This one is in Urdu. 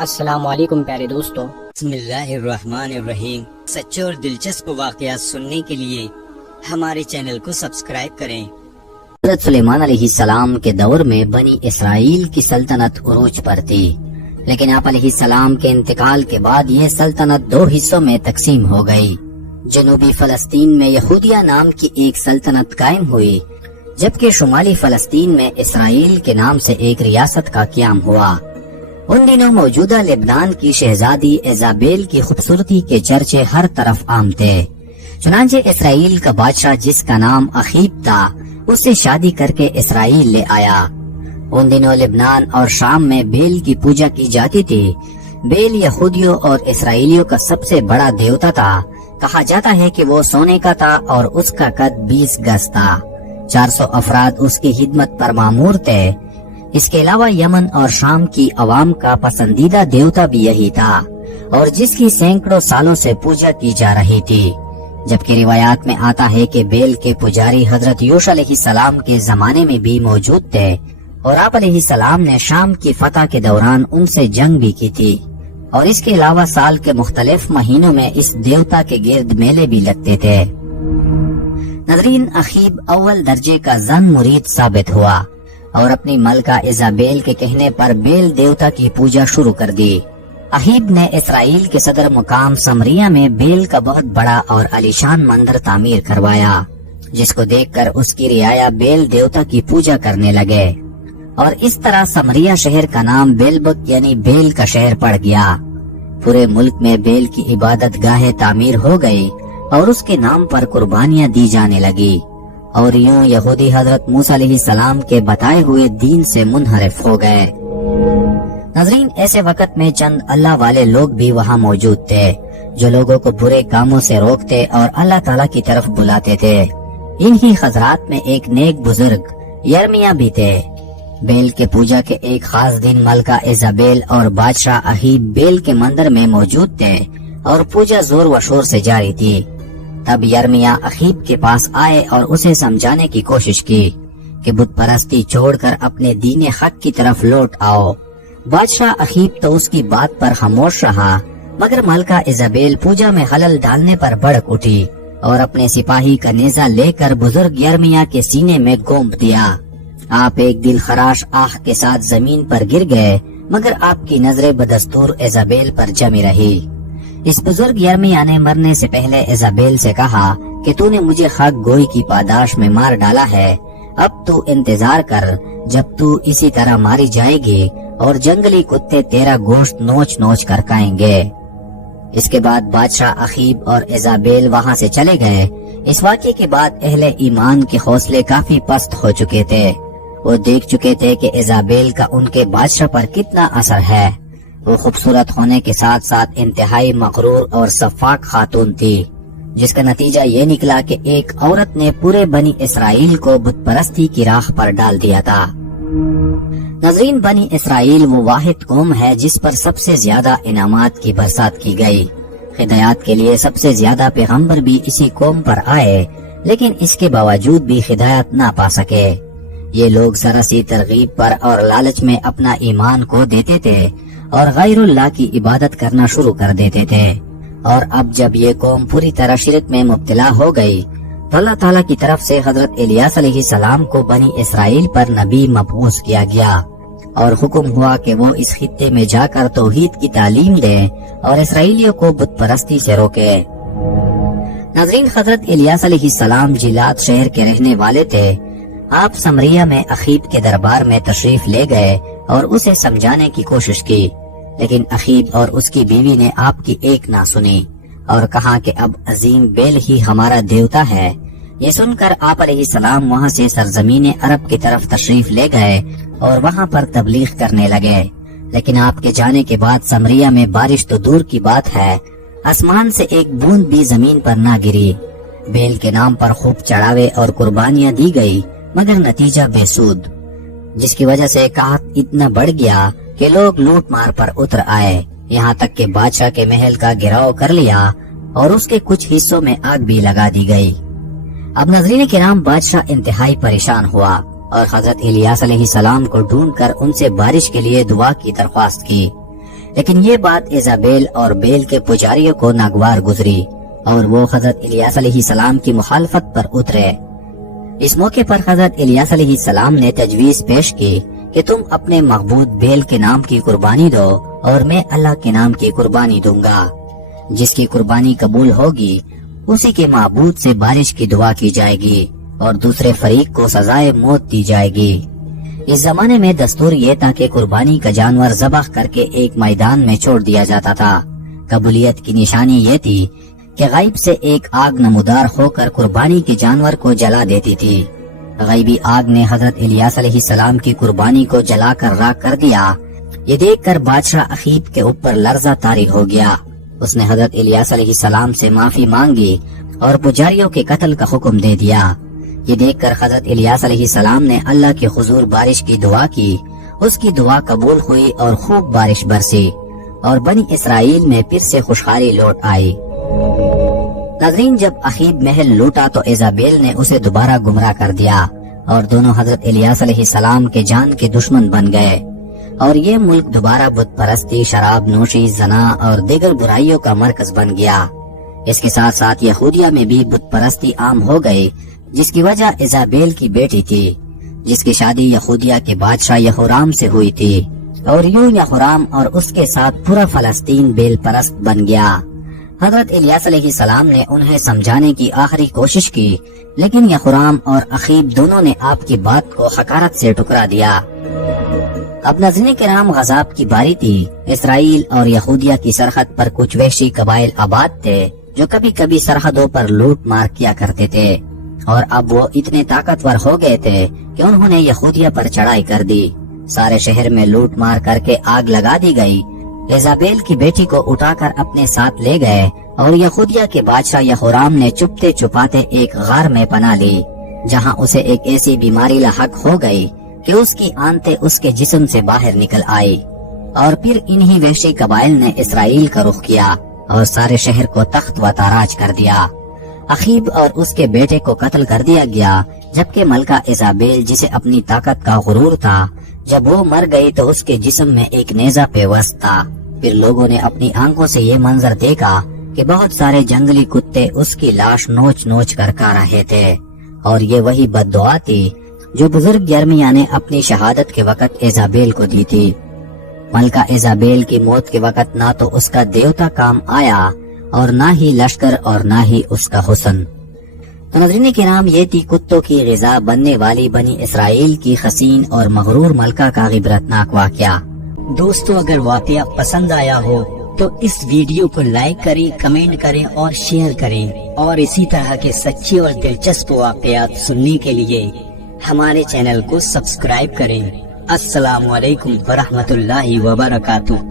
السلام علیکم پیارے دوستو، بسم اللہ الرحمن الرحیم۔ سچے اور دلچسپ واقعات سننے کے لیے ہمارے چینل کو سبسکرائب کریں۔ حضرت سلیمان علیہ السلام کے دور میں بنی اسرائیل کی سلطنت عروج پر تھی، لیکن آپ علیہ السلام کے انتقال کے بعد یہ سلطنت دو حصوں میں تقسیم ہو گئی۔ جنوبی فلسطین میں یہودیہ نام کی ایک سلطنت قائم ہوئی، جبکہ شمالی فلسطین میں اسرائیل کے نام سے ایک ریاست کا قیام ہوا۔ ان دنوں موجودہ لبنان کی شہزادی ایزابیل کی خوبصورتی کے چرچے ہر طرف عام تھے، چنانچہ اسرائیل کا بادشاہ جس کا نام اخیب تھا اس سے شادی کر کے اسرائیل لے آیا۔ ان دنوں لبنان اور شام میں بیل کی پوجا کی جاتی تھی۔ بیل یہودیوں اور اسرائیلیوں کا سب سے بڑا دیوتا تھا۔ کہا جاتا ہے کہ وہ سونے کا تھا اور اس کا قد 20 گز تھا۔ 400 افراد اس کی خدمت پر مامور تھے۔ اس کے علاوہ یمن اور شام کی عوام کا پسندیدہ دیوتا بھی یہی تھا اور جس کی سینکڑوں سالوں سے پوجا کی جا رہی تھی، جبکہ روایات میں آتا ہے کہ بیل کے پجاری حضرت یوشع علیہ السلام کے زمانے میں بھی موجود تھے اور آپ علیہ السلام نے شام کی فتح کے دوران ان سے جنگ بھی کی تھی، اور اس کے علاوہ سال کے مختلف مہینوں میں اس دیوتا کے گرد میلے بھی لگتے تھے۔ ناظرین، اخیب اول درجے کا زن مرید ثابت ہوا اور اپنی ملکہ ایزابیل کے کہنے پر بیل دیوتا کی پوجا شروع کر دی۔ اخیب نے اسرائیل کے صدر مقام سمریہ میں بیل کا بہت بڑا اور عالیشان مندر تعمیر کروایا، جس کو دیکھ کر اس کی رعایا بیل دیوتا کی پوجا کرنے لگے، اور اس طرح سمریہ شہر کا نام بیلبک یعنی بیل کا شہر پڑ گیا۔ پورے ملک میں بیل کی عبادت گاہیں تعمیر ہو گئی اور اس کے نام پر قربانیاں دی جانے لگی، اور یوں یہودی حضرت موسیٰ علیہ السلام کے بتائے ہوئے دین سے منحرف ہو گئے۔ ناظرین، ایسے وقت میں چند اللہ والے لوگ بھی وہاں موجود تھے جو لوگوں کو برے کاموں سے روکتے اور اللہ تعالیٰ کی طرف بلاتے تھے۔ انہی حضرات میں ایک نیک بزرگ یرمیہ بھی تھے۔ بیل کے پوجا کے ایک خاص دن ملکہ ایزابیل اور بادشاہ اخیب بیل کے مندر میں موجود تھے اور پوجا زور و شور سے جاری تھی۔ تب یرمیہ اخیب کے پاس آئے اور اسے سمجھانے کی کوشش کی کہ بت پرستی چھوڑ کر اپنے دین حق کی طرف لوٹ آؤ۔ بادشاہ اخیب تو اس کی بات پر خاموش رہا، مگر ملکہ ایزابیل پوجا میں خلل ڈالنے پر بھڑک اٹھی اور اپنے سپاہی کا نیزہ لے کر بزرگ یرمیہ کے سینے میں گونپ دیا۔ آپ ایک دل خراش آہ کے ساتھ زمین پر گر گئے، مگر آپ کی نظریں بدستور ایزابیل پر جمی رہی۔ اس بزرگ یرمیہ نے مرنے سے پہلے ایزابیل سے کہا کہ تو نے مجھے خاک گوئی کی پاداش میں مار ڈالا ہے، اب تو انتظار کر جب تو اسی طرح ماری جائے گی اور جنگلی کتے تیرا گوشت نوچ نوچ کر کھائیں گے۔ اس کے بعد بادشاہ اخیب اور ایزابیل وہاں سے چلے گئے۔ اس واقعے کے بعد اہل ایمان کے حوصلے کافی پست ہو چکے تھے۔ وہ دیکھ چکے تھے کہ ایزابیل کا ان کے بادشاہ پر کتنا اثر ہے۔ وہ خوبصورت ہونے کے ساتھ ساتھ انتہائی مغرور اور سفاک خاتون تھی، جس کا نتیجہ یہ نکلا کہ ایک عورت نے پورے بنی اسرائیل کو بت پرستی کی راہ پر ڈال دیا تھا۔ ناظرین، بنی اسرائیل وہ واحد قوم ہے جس پر سب سے زیادہ انعامات کی برسات کی گئی۔ ہدایات کے لیے سب سے زیادہ پیغمبر بھی اسی قوم پر آئے، لیکن اس کے باوجود بھی ہدایت نہ پا سکے۔ یہ لوگ ذرا سی ترغیب پر اور لالچ میں اپنا ایمان کو دیتے تھے اور غیر اللہ کی عبادت کرنا شروع کر دیتے تھے، اور اب جب یہ قوم پوری طرح شرک میں مبتلا ہو گئی تو اللہ تعالیٰ کی طرف سے حضرت الیاس علیہ السلام کو بنی اسرائیل پر نبی مبعوث کیا گیا اور حکم ہوا کہ وہ اس خطے میں جا کر توحید کی تعلیم دیں اور اسرائیلیوں کو بت پرستی سے روکے۔ ناظرین، حضرت الیاس علیہ السلام جلاد شہر کے رہنے والے تھے۔ آپ سمریہ میں اخیب کے دربار میں تشریف لے گئے اور اسے سمجھانے کی کوشش کی، لیکن اخیب اور اس کی بیوی نے آپ کی ایک نہ سنی اور کہا کہ اب عظیم بیل ہی ہمارا دیوتا ہے۔ یہ سن کر آپ علیہ السلام وہاں سے سرزمین عرب کی طرف تشریف لے گئے اور وہاں پر تبلیغ کرنے لگے، لیکن آپ کے جانے کے بعد سمریہ میں بارش تو دور کی بات ہے، آسمان سے ایک بوند بھی زمین پر نہ گری۔ بیل کے نام پر خوب چڑھاوے اور قربانیاں دی گئی، مگر نتیجہ بے سود، جس کی وجہ سے قحط اتنا بڑھ گیا کہ لوگ لوٹ مار پر اتر آئے، یہاں تک کہ بادشاہ کے محل کا گھیراؤ کر لیا اور اس کے کچھ حصوں میں آگ بھی لگا دی گئی۔ اب ناظرین کرام، بادشاہ انتہائی پریشان ہوا اور حضرت الیاس علیہ السلام کو ڈھونڈ کر ان سے بارش کے لیے دعا کی درخواست کی، لیکن یہ بات ایزابیل اور بیل کے پجاریوں کو ناگوار گزری اور وہ حضرت الیاس علیہ السلام کی مخالفت پر اترے۔ اس موقع پر حضرت الیاس علیہ السلام نے تجویز پیش کی کہ تم اپنے معبود بیل کے نام کی قربانی دو اور میں اللہ کے نام کی قربانی دوں گا۔ جس کی قربانی قبول ہوگی اسی کے معبود سے بارش کی دعا کی جائے گی اور دوسرے فریق کو سزائے موت دی جائے گی۔ اس زمانے میں دستور یہ تھا کہ قربانی کا جانور ذبح کر کے ایک میدان میں چھوڑ دیا جاتا تھا۔ قبولیت کی نشانی یہ تھی کہ غیب سے ایک آگ نمودار ہو کر قربانی کے جانور کو جلا دیتی تھی۔ غیبی آگ نے حضرت الیاس علیہ السلام کی قربانی کو جلا کر راکھ کر دیا۔ یہ دیکھ کر بادشاہ اخیب کے اوپر لرزہ طاری ہو گیا۔ اس نے حضرت الیاس علیہ السلام سے معافی مانگی اور پجاریوں کے قتل کا حکم دے دیا۔ یہ دیکھ کر حضرت الیاس علیہ السلام نے اللہ کے حضور بارش کی دعا کی۔ اس کی دعا قبول ہوئی اور خوب بارش برسی اور بنی اسرائیل میں پھر سے خوشحالی لوٹ آئی۔ ناظرین، جب اخیب محل لوٹا تو ایزابیل نے اسے دوبارہ گمراہ کر دیا اور دونوں حضرت الیاس علیہ السلام کے جان کے دشمن بن گئے اور یہ ملک دوبارہ بت پرستی، شراب نوشی، زنا اور دیگر برائیوں کا مرکز بن گیا۔ اس کے ساتھ ساتھ یہودیہ میں بھی بت پرستی عام ہو گئی، جس کی وجہ ایزابیل کی بیٹی تھی، جس کی شادی یہودیہ کے بادشاہ یہورام سے ہوئی تھی، اور یوں یہورام اور اس کے ساتھ پورا فلسطین بیل پرست بن گیا۔ حضرت الیاس علیہ السلام نے انہیں سمجھانے کی آخری کوشش کی، لیکن یہورام اور اخیب دونوں نے آپ کی بات کو حقارت سے ٹکرا دیا۔ اب ناظرین کرام، غضب کی باری تھی۔ اسرائیل اور یہودیہ کی سرحد پر کچھ وحشی قبائل آباد تھے جو کبھی کبھی سرحدوں پر لوٹ مار کیا کرتے تھے، اور اب وہ اتنے طاقتور ہو گئے تھے کہ انہوں نے یہودیہ پر چڑھائی کر دی۔ سارے شہر میں لوٹ مار کر کے آگ لگا دی گئی۔ ایزابیل کی بیٹی کو اٹھا کر اپنے ساتھ لے گئے اور یہودیہ کے بادشاہ یہورام نے چپتے چپاتے ایک غار میں پناہ لی، جہاں اسے ایک ایسی بیماری لاحق ہو گئی کہ اس کی آنتیں اس کے جسم سے باہر نکل آئی، اور پھر انہی وحشی قبائل نے اسرائیل کا رخ کیا اور سارے شہر کو تخت و تاراج کر دیا۔ اخیب اور اس کے بیٹے کو قتل کر دیا گیا، جبکہ ملکہ ایزابیل، جسے اپنی طاقت کا غرور تھا، جب وہ مر گئی تو اس کے جسم میں ایک نیزہ پیوست تھا۔ پھر لوگوں نے اپنی آنکھوں سے یہ منظر دیکھا کہ بہت سارے جنگلی کتے اس کی لاش نوچ نوچ کر کھا رہے تھے، اور یہ وہی بد دعا تھی جو بزرگ یرمیا نے اپنی شہادت کے وقت ایزابیل کو دی تھی۔ ملکہ ایزابیل کی موت کے وقت نہ تو اس کا دیوتا کام آیا اور نہ ہی لشکر اور نہ ہی اس کا حسن۔ تو ناظرین کرام، یہ تھی کتوں کی غذا بننے والی بنی اسرائیل کی حسین اور مغرور ملکہ کا عبرتناک واقعہ۔ دوستو، اگر واقعہ پسند آیا ہو تو اس ویڈیو کو لائک کریں، کمنٹ کریں اور شیئر کریں، اور اسی طرح کے سچے اور دلچسپ واقعات سننے کے لیے ہمارے چینل کو سبسکرائب کریں۔ السلام علیکم ورحمۃ اللہ وبرکاتہ۔